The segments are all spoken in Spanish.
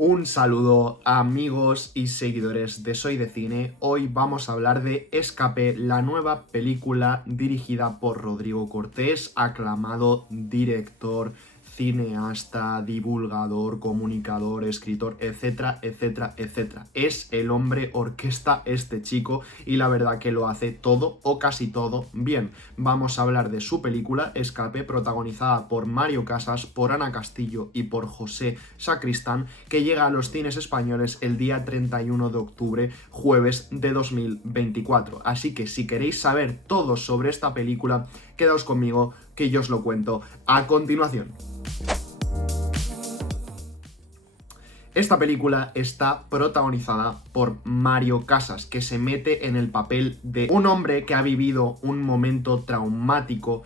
Un saludo amigos y seguidores de Soy de Cine. Hoy vamos a hablar de Escape, la nueva película dirigida por Rodrigo Cortés, aclamado director, cineasta, divulgador, comunicador, escritor, etcétera, etcétera, etcétera. Es el hombre orquesta este chico y la verdad que lo hace todo o casi todo bien. Vamos a hablar de su película Escape, protagonizada por Mario Casas, por Ana Castillo y por José Sacristán, que llega a los cines españoles el día 31 de octubre, jueves de 2024. Así que si queréis saber todo sobre esta película, quedaos conmigo que yo os lo cuento a continuación. Esta película está protagonizada por Mario Casas, que se mete en el papel de un hombre que ha vivido un momento traumático,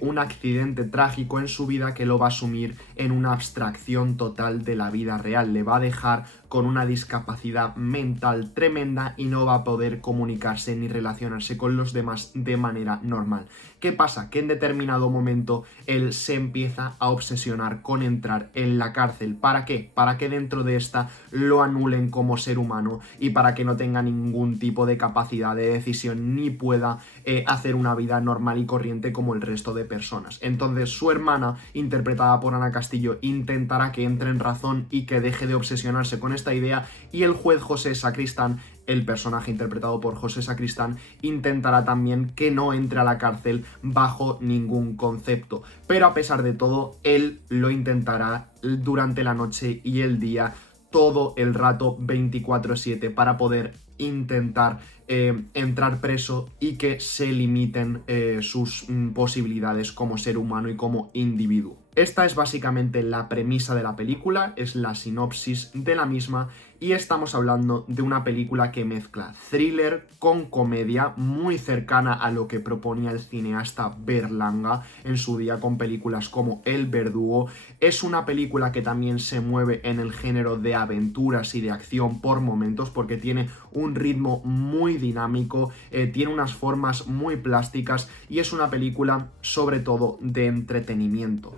un accidente trágico en su vida que lo va a sumir en una abstracción total de la vida real. Le va a dejar con una discapacidad mental tremenda y no va a poder comunicarse ni relacionarse con los demás de manera normal. ¿Qué pasa? Que en determinado momento él se empieza a obsesionar con entrar en la cárcel. ¿Para qué? Para que dentro de esta lo anulen como ser humano y para que no tenga ningún tipo de capacidad de decisión ni pueda hacer una vida normal y corriente como el resto de personas. Entonces su hermana, interpretada por Ana Castillo, intentará que entre en razón y que deje de obsesionarse con esta idea, y el juez José Sacristán, el personaje interpretado por José Sacristán, intentará también que no entre a la cárcel bajo ningún concepto. Pero a pesar de todo, él lo intentará durante la noche y el día, todo el rato 24/7, para poder intentar entrar preso y que se limiten sus posibilidades como ser humano y como individuo. Esta es básicamente la premisa de la película, es la sinopsis de la misma, y estamos hablando de una película que mezcla thriller con comedia, muy cercana a lo que proponía el cineasta Berlanga en su día con películas como El Verdugo. Es una película que también se mueve en el género de aventuras y de acción por momentos, porque tiene un ritmo muy dinámico, tiene unas formas muy plásticas y es una película sobre todo de entretenimiento.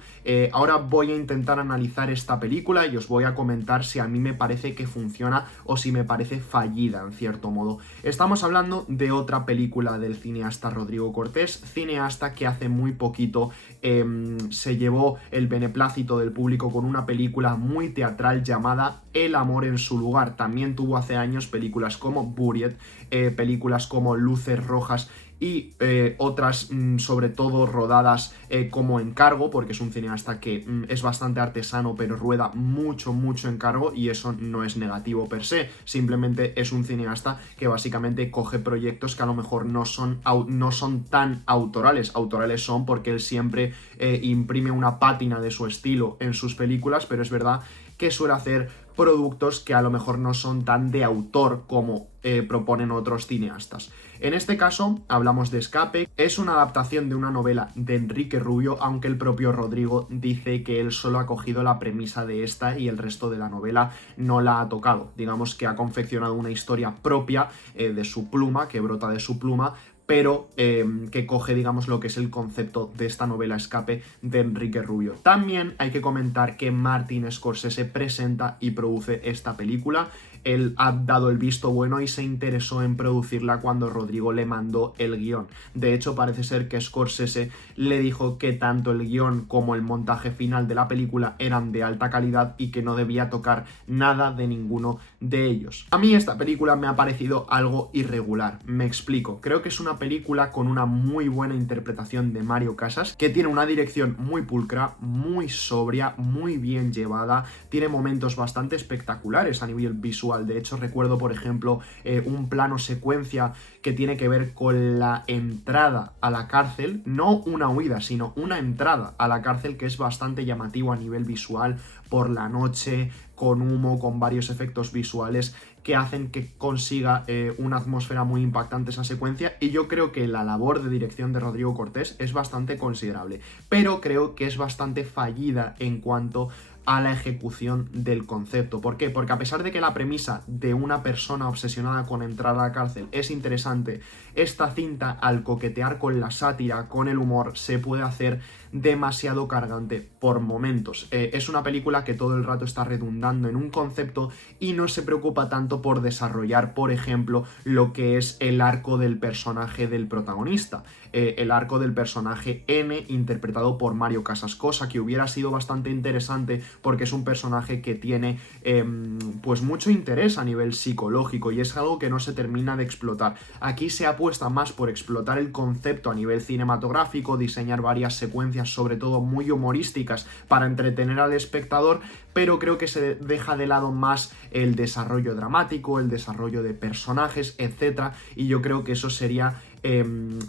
Ahora voy a intentar analizar esta película y os voy a comentar si a mí me parece que funciona o si me parece fallida en cierto modo. Estamos hablando de otra película del cineasta Rodrigo Cortés, cineasta que hace muy poquito se llevó el beneplácito del público con una película muy teatral llamada El amor en su lugar. También tuvo hace años películas como Buried, películas como Luces rojas y otras sobre todo rodadas como Encargo, porque es un cineasta que es bastante artesano pero rueda mucho Encargo, y eso no es negativo per se, simplemente es un cineasta que básicamente coge proyectos que a lo mejor no son tan autorales son porque él siempre imprime una pátina de su estilo en sus películas, pero es verdad que suele hacer productos que a lo mejor no son tan de autor como proponen otros cineastas. En este caso hablamos de Escape. Es una adaptación de una novela de Enrique Rubio, aunque el propio Rodrigo dice que él solo ha cogido la premisa de esta y el resto de la novela no la ha tocado. Digamos que ha confeccionado una historia propia de su pluma, que brota de su pluma, pero que coge, digamos, lo que es el concepto de esta novela Escape de Enrique Rubio. También hay que comentar que Martin Scorsese presenta y produce esta película. Él ha dado el visto bueno y se interesó en producirla cuando Rodrigo le mandó el guión. De hecho, parece ser que Scorsese le dijo que tanto el guión como el montaje final de la película eran de alta calidad y que no debía tocar nada de ninguno de ellos. A mí esta película me ha parecido algo irregular. Me explico. Creo que es una película con una muy buena interpretación de Mario Casas, que tiene una dirección muy pulcra, muy sobria, muy bien llevada, tiene momentos bastante espectaculares a nivel visual. De hecho, recuerdo, por ejemplo, un plano secuencia que tiene que ver con la entrada a la cárcel, no una huida, sino una entrada a la cárcel, que es bastante llamativo a nivel visual, por la noche, con humo, con varios efectos visuales que hacen que consiga una atmósfera muy impactante esa secuencia, y yo creo que la labor de dirección de Rodrigo Cortés es bastante considerable, pero creo que es bastante fallida en cuanto a la ejecución del concepto. ¿Por qué? Porque a pesar de que la premisa de una persona obsesionada con entrar a la cárcel es interesante, esta cinta, al coquetear con la sátira, con el humor, se puede hacer demasiado cargante por momentos. Es una película que todo el rato está redundando en un concepto y no se preocupa tanto por desarrollar, por ejemplo, lo que es el arco del personaje del protagonista. El arco del personaje N, interpretado por Mario Casas, cosa que hubiera sido bastante interesante porque es un personaje que tiene pues mucho interés a nivel psicológico y es algo que no se termina de explotar. Aquí se apuesta más por explotar el concepto a nivel cinematográfico, diseñar varias secuencias, sobre todo muy humorísticas, para entretener al espectador, pero creo que se deja de lado más el desarrollo dramático, el desarrollo de personajes, etc. Y yo creo que eso sería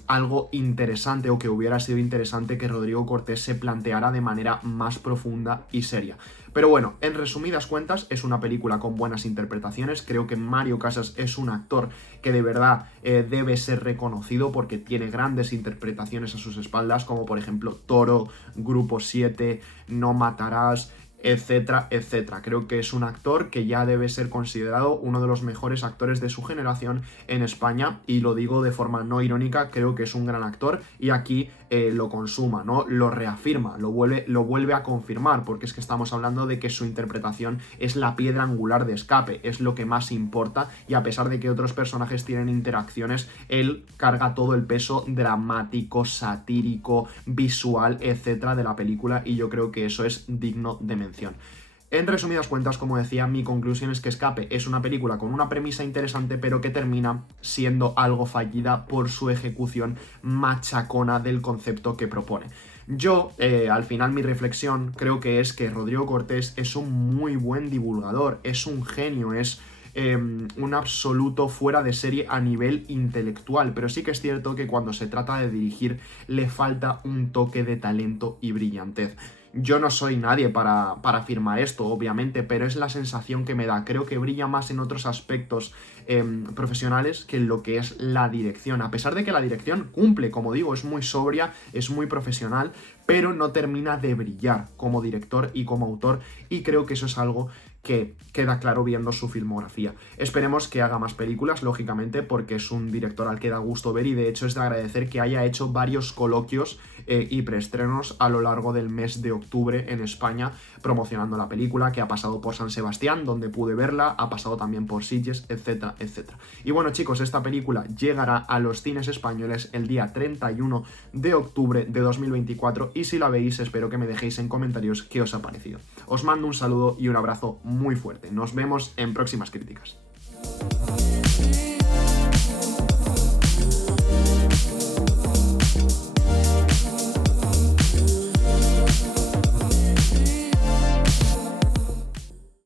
algo interesante, o que hubiera sido interesante que Rodrigo Cortés se planteara de manera más profunda y seria. Pero bueno, en resumidas cuentas, es una película con buenas interpretaciones. Creo que Mario Casas es un actor que de verdad debe ser reconocido porque tiene grandes interpretaciones a sus espaldas, como por ejemplo Toro, Grupo 7, No Matarás, etcétera, etcétera. Creo que es un actor que ya debe ser considerado uno de los mejores actores de su generación en España, y lo digo de forma no irónica. Creo que es un gran actor y aquí lo consuma, ¿no? Lo reafirma, lo vuelve a confirmar, porque es que estamos hablando de que su interpretación es la piedra angular de escape, es lo que más importa, y a pesar de que otros personajes tienen interacciones, él carga todo el peso dramático, satírico, visual, etcétera, de la película, y yo creo que eso es digno de mención. En resumidas cuentas, como decía, mi conclusión es que Escape es una película con una premisa interesante, pero que termina siendo algo fallida por su ejecución machacona del concepto que propone. Yo, al final, mi reflexión creo que es que Rodrigo Cortés es un muy buen divulgador, es un genio, es un absoluto fuera de serie a nivel intelectual, pero sí que es cierto que cuando se trata de dirigir le falta un toque de talento y brillantez. Yo no soy nadie para afirmar esto, obviamente, pero es la sensación que me da. Creo que brilla más en otros aspectos profesionales que en lo que es la dirección. A pesar de que la dirección cumple, como digo, es muy sobria, es muy profesional, pero no termina de brillar como director y como autor, y creo que eso es algo que queda claro viendo su filmografía. Esperemos que haga más películas, lógicamente, porque es un director al que da gusto ver, y de hecho es de agradecer que haya hecho varios coloquios y preestrenos a lo largo del mes de octubre en España, promocionando la película, que ha pasado por San Sebastián, donde pude verla, ha pasado también por Sitges, etcétera, etcétera. Y bueno, chicos, esta película llegará a los cines españoles el día 31 de octubre de 2024, y si la veis, espero que me dejéis en comentarios qué os ha parecido. Os mando un saludo y un abrazo muy fuerte. Nos vemos en próximas críticas.